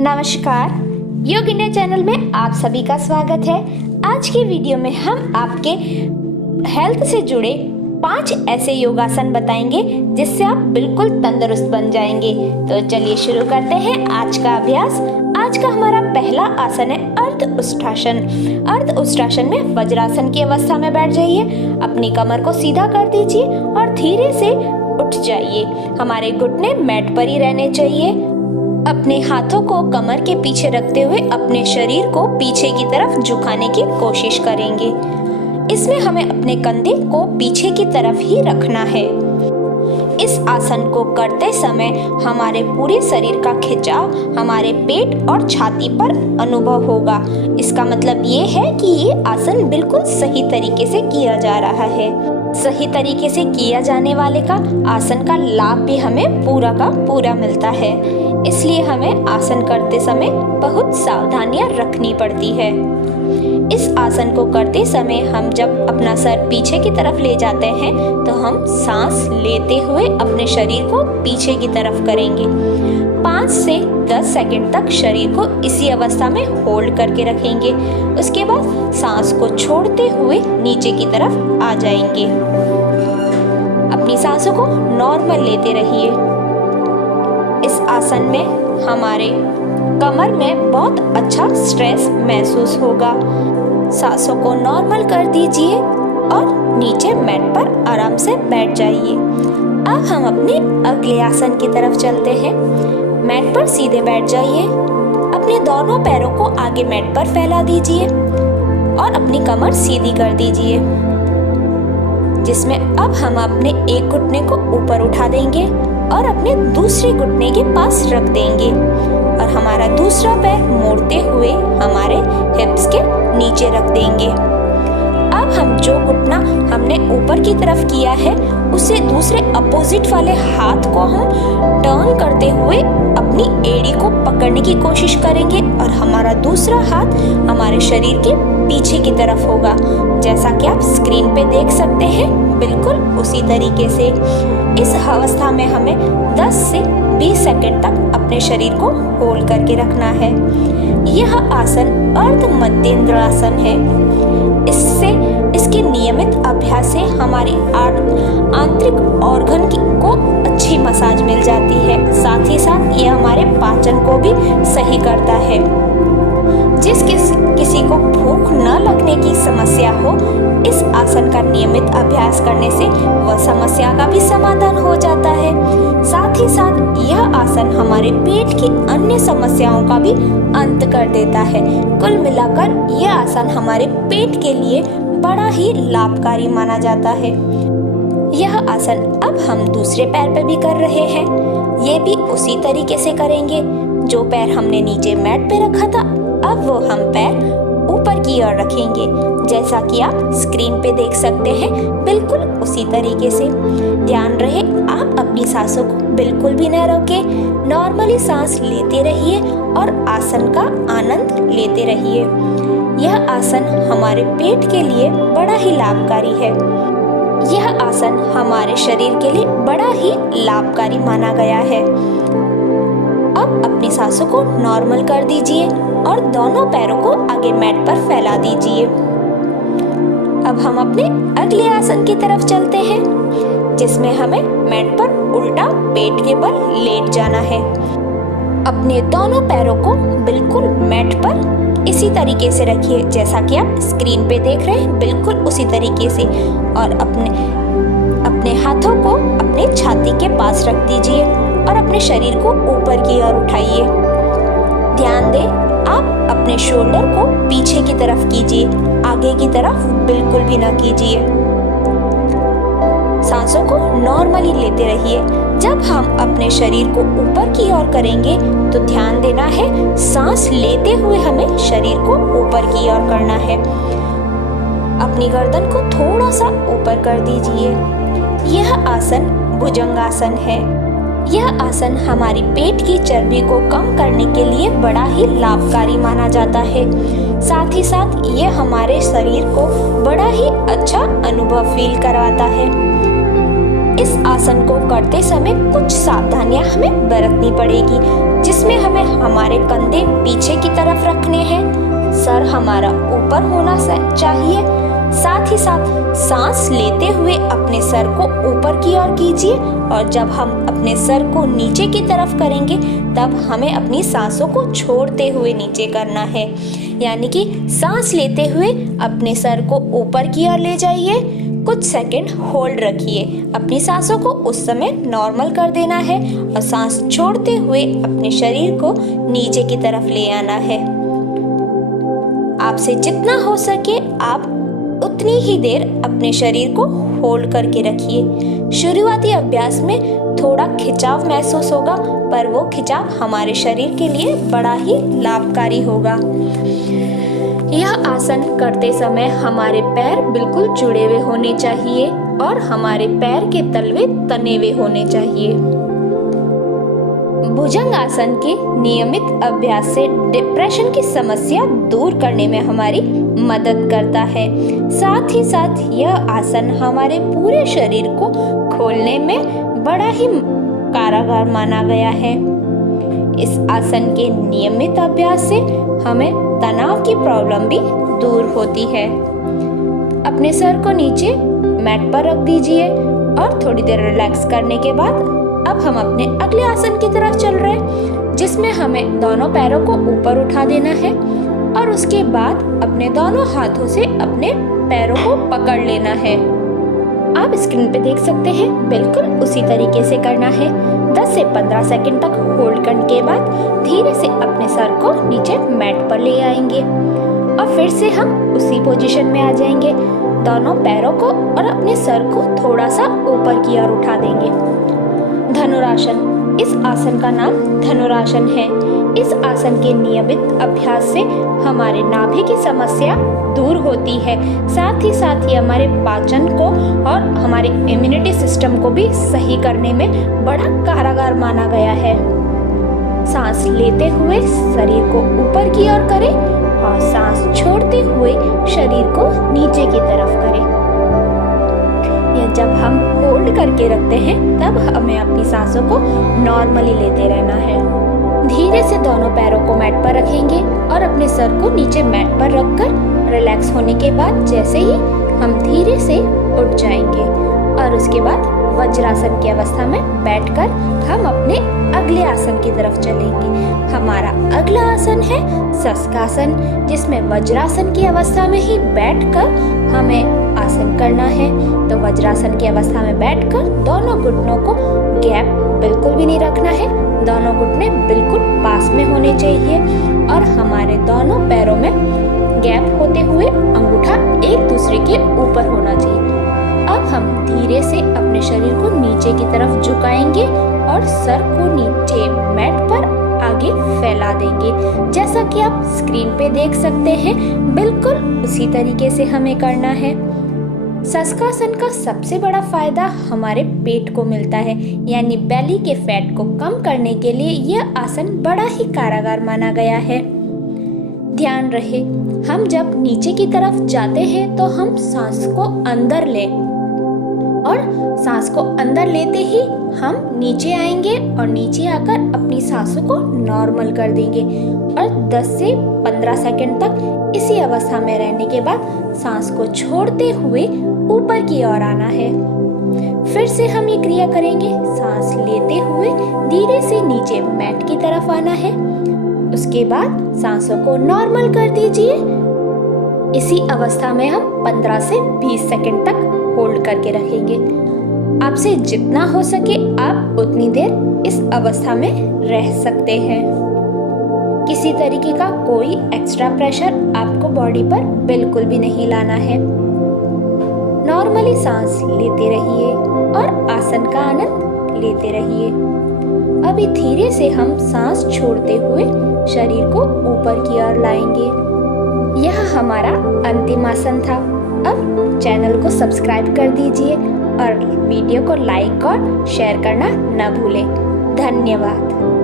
नमस्कार, योग India channel में आप सभी का स्वागत है। आज की वीडियो में हम आपके हेल्थ से जुड़े 5 ऐसे योगासन बताएंगे जिससे आप बिल्कुल तंदुरुस्त बन जाएंगे। तो चलिए शुरू करते हैं आज का अभ्यास। आज का हमारा पहला आसन है अर्ध उष्ट्रासन। अर्ध उष्ट्रासन में वज्रासन की अवस्था में बैठ जाइए, अपनी कमर को सीधा कर दीजिए और धीरे से उठ जाइए। हमारे घुटने मैट पर ही रहने चाहिए। अपने हाथों को कमर के पीछे रखते हुए अपने शरीर को पीछे की तरफ झुकाने की कोशिश करेंगे। इसमें हमें अपने कंधे को पीछे की तरफ ही रखना है। इस आसन को करते समय हमारे पूरे शरीर का खिंचाव हमारे पेट और छाती पर अनुभव होगा। इसका मतलब ये है कि ये आसन बिल्कुल सही तरीके से किया जा रहा है। सही तरीके से किया जाने वाले का आसन का लाभ भी हमें पूरा का पूरा मिलता है। इसलिए हमें आसन करते समय बहुत सावधानियां रखनी पड़ती है। इस आसन को करते समय हम जब अपना सर पीछे की तरफ ले जाते हैं तो हम सांस लेते हुए अपने शरीर को पीछे की तरफ करेंगे। 5 से 10 सेकंड तक शरीर को इसी अवस्था में होल्ड करके रखेंगे। उसके बाद सांस को छोड़ते हुए नीचे की तरफ आ जाएंगे। अपनी सांसों को नॉर्मल लेते रहिए। इस आसन में हमारे कमर में बहुत अच्छा स्ट्रेस महसूस होगा। सांसों को नॉर्मल कर दीजिए और नीचे मैट पर आराम से बैठ जाइए। अब हम अपने अगले आसन की तरफ चलते हैं। मैट पर सीधे बैठ जाइए। अपने दोनों पैरों को आगे मैट पर फैला दीजिए और अपनी कमर सीधी कर दीजिए, जिसमें अब हम अपने एक घुटने को ऊपर उठा देंगे और अपने दूसरे घुटने के पास रख देंगे और हमारा दूसरा पैर मोड़ते हुए हमारे हिप्स के नीचे रख देंगे। अब हम जो घुटना हमने ऊपर की तरफ किया है उसे दूसरे अपोजिट वाले हाथ को हम टर्न करते हुए अपनी एड़ी को पकड़ने की कोशिश करेंगे और हमारा दूसरा हाथ हमारे शरीर के पीछे की तरफ होगा। जैसा कि आप स्क्रीन पे देख सकते हैं, बिल्कुल उसी तरीके से। इस अवस्था में हमें 10 से 20 सेकंड तक अपने शरीर को होल्ड करके रखना है। यह आसन अर्ध मध्येंद्र आसन है। इसके नियमित अभ्यास से हमारी आंतरिक ऑर्गन को अच्छी मसाज मिल जाती है। साथ ही साथ ये हमारे पाचन को भी सही करता है। किसी को भूख न लगने की समस्या हो, इस आसन का नियमित अभ्यास करने से वह समस्या का भी समाधान हो जाता है। साथ ही साथ यह आसन हमारे पेट की अन्य समस्याओं का भी अंत कर देता है। कुल मिलाकर यह आसन हमारे पेट के लिए बड़ा ही लाभकारी माना जाता है। यह आसन अब हम दूसरे पैर पर भी कर रहे हैं। ये भी उसी तरीके से करेंगे। जो पैर हमने नीचे मैट पे रखा था, अब वो हम पैर ऊपर की ओर रखेंगे। जैसा कि आप स्क्रीन पे देख सकते हैं, बिल्कुल उसी तरीके से। ध्यान रहे आप अपनी सांसों को बिल्कुल भी न रोकें। नॉर्मली सांस लेते रहिए और आसन का आनंद लेते रहिए। यह आसन हमारे पेट के लिए बड़ा ही लाभकारी है। यह आसन हमारे शरीर के लिए बड़ा ही लाभकारी माना गया है। अब अपनी सांसों को नॉर्मल कर दीजिए और दोनों पैरों को आगे मैट पर फैला दीजिए। अब हम अपने अगले आसन की तरफ चलते हैं, जिसमें हमें मैट पर उल्टा पेट के बल लेट जाना है। अपने दोनों पैरों को बिल्कुल मैट पर इसी तरीके से रखिए, जैसा कि आप स्क्रीन पे देख रहे हैं, बिल्कुल उसी तरीके से। और अपने हाथों को अपने छाती के पास रख दीजिए और अपने शरीर को ऊपर की ओर उठाइए। ध्यान दें, आप अपने शोल्डर को पीछे की तरफ कीजिए, आगे की तरफ बिल्कुल भी न कीजिए। सांसों को नॉर्मली लेते रहिए। जब हम अपने शरीर को ऊपर की ओर करेंगे तो ध्यान देना है, सांस लेते हुए हमें शरीर को ऊपर की ओर करना है। अपनी गर्दन को थोड़ा सा ऊपर कर दीजिए। यह आसन भुजंगासन है। यह आसन हमारी पेट की चर्बी को कम करने के लिए बड़ा ही लाभकारी माना जाता है। साथ ही साथ यह हमारे शरीर को बड़ा ही अच्छा अनुभव फील करवाता है। इस आसन को करते समय कुछ सावधानियां हमें बरतनी पड़ेगी। जिसमें हमें हमारे कंधे पीछे की तरफ रखने हैं, सर हमारा ऊपर होना चाहिए। साथ ही साथ सांस लेते हुए अपने सर को ऊपर की ओर कीजिए, और जब हम अपने सर को नीचे की तरफ करेंगे तब हमें अपनी सांसों को छोड़ते हुए नीचे करना है। यानी कि सांस लेते हुए अपने सर को ऊपर की ओर ले जाइए, कुछ सेकंड होल्ड रखिए, अपनी सांसों को उस समय नॉर्मल कर देना है और सांस छोड़ते हुए अपने शरीर को नीचे की तरफ ले आना है। आपसे जितना हो सके आप उतनी ही देर अपने शरीर को होल्ड करके रखिए। शुरुआती अभ्यास में थोड़ा खिंचाव महसूस होगा, पर वो खिंचाव हमारे शरीर के लिए बड़ा ही लाभकारी होगा। यह आसन करते समय हमारे पैर बिल्कुल जुड़े हुए होने चाहिए और हमारे पैर के तलवे तने हुए होने चाहिए। भुजंग आसन के नियमित अभ्यास से डिप्रेशन की समस्या दूर करने में हमारी मदद करता है। साथ ही साथ यह आसन हमारे पूरे शरीर को खोलने में बड़ा ही कारगर माना गया है। इस आसन के नियमित अभ्यास से हमें तनाव की प्रॉब्लम भी दूर होती है। अपने सर को नीचे मैट पर रख दीजिए और थोड़ी देर रिलैक्स करने के बाद अब हम अपने अगले आसन की तरफ चल रहे हैं, जिसमें हमें दोनों पैरों को ऊपर उठा देना है और उसके बाद अपने दोनों हाथों से अपने पैरों को पकड़ लेना है। आप स्क्रीन पे देख सकते हैं, बिल्कुल उसी तरीके से करना है। 10 से 15 सेकंड तक होल्ड करने के बाद धीरे से अपने सर को नीचे मैट पर ले आएंगे और फिर से हम उसी पोजीशन में आ जाएंगे। दोनों पैरों को और अपने सर को थोड़ा सा ऊपर की ओर उठा देंगे। धनुरासन, इस आसन का नाम धनुरासन है। इस आसन के नियमित अभ्यास से हमारे नाभि की समस्या दूर होती है। साथ ही साथ ये हमारे पाचन को और हमारे इम्यूनिटी सिस्टम को भी सही करने में बड़ा कारगर माना गया है। सांस लेते हुए शरीर को ऊपर की ओर करें और सांस छोड़ते हुए शरीर को नीचे की तरफ करें। जब हम होल्ड करके रखते हैं तब हमें अपनी सांसों को नॉर्मली लेते रहना है। धीरे से दोनों पैरों को मैट पर रखेंगे और अपने सर को नीचे मैट पर रखकर रिलैक्स होने के बाद जैसे ही हम धीरे से उठ जाएंगे और उसके बाद वज्रासन की अवस्था में बैठकर हम अपने अगले आसन की तरफ चलेंगे। हमारा अगला आसन है शशकासन, जिसमें वज्रासन की अवस्था में ही बैठकर हमें आसन करना है। तो वज्रासन की अवस्था में बैठकर दोनों घुटनों को गैप बिल्कुल भी नहीं रखना है, दोनों घुटने बिल्कुल पास में होने चाहिए और हमारे दोनों पैरों में गैप होते हुए अंगूठा एक दूसरे के ऊपर होना चाहिए। अब हम धीरे से अपने शरीर को नीचे की तरफ झुकाएंगे और सर को नीचे मैट पर आगे फैला देंगे। जैसा कि आप स्क्रीन पे देख सकते हैं, बिल्कुल उसी तरीके से हमें करना है। शशकासन का सबसे बड़ा फायदा हमारे पेट को मिलता है, यानी बेली के फैट को कम करने के लिए यह आसन बड़ा ही कारगर माना गया है। ध्यान रहे, हम जब नीचे की तरफ जाते हैं तो हम सांस को अंदर लें और सांस को अंदर लेते ही हम नीचे आएंगे और नीचे आकर अपनी सांसों को नॉर्मल कर देंगे और 10 से 15 सेकंड तक इसी अवस्था में रहने के बाद सांस को छोड़ते हुए ऊपर की ओर आना है। फिर से हम ये क्रिया करेंगे। सांस लेते हुए धीरे से नीचे मैट की तरफ आना है, उसके बाद सांसों को नॉर्मल कर दीजिए। इसी अवस्था में हम 15 से 20 सेकंड तक होल्ड करके रखेंगे। आपसे जितना हो सके आप उतनी देर इस अवस्था में रह सकते हैं। किसी तरीके का कोई एक्स्ट्रा प्रेशर आपको बॉडी पर बिल्कुल भी नहीं लाना है। नॉर्मली सांस लेते रहिए और आसन का आनंद लेते रहिए। अभी धीरे से हम सांस छोड़ते हुए शरीर को ऊपर की ओर लाएंगे। यह हमारा अंतिम आसन था। अब चैनल को सब्सक्राइब कर दीजिए और वीडियो को लाइक और शेयर करना न भूलें। धन्यवाद।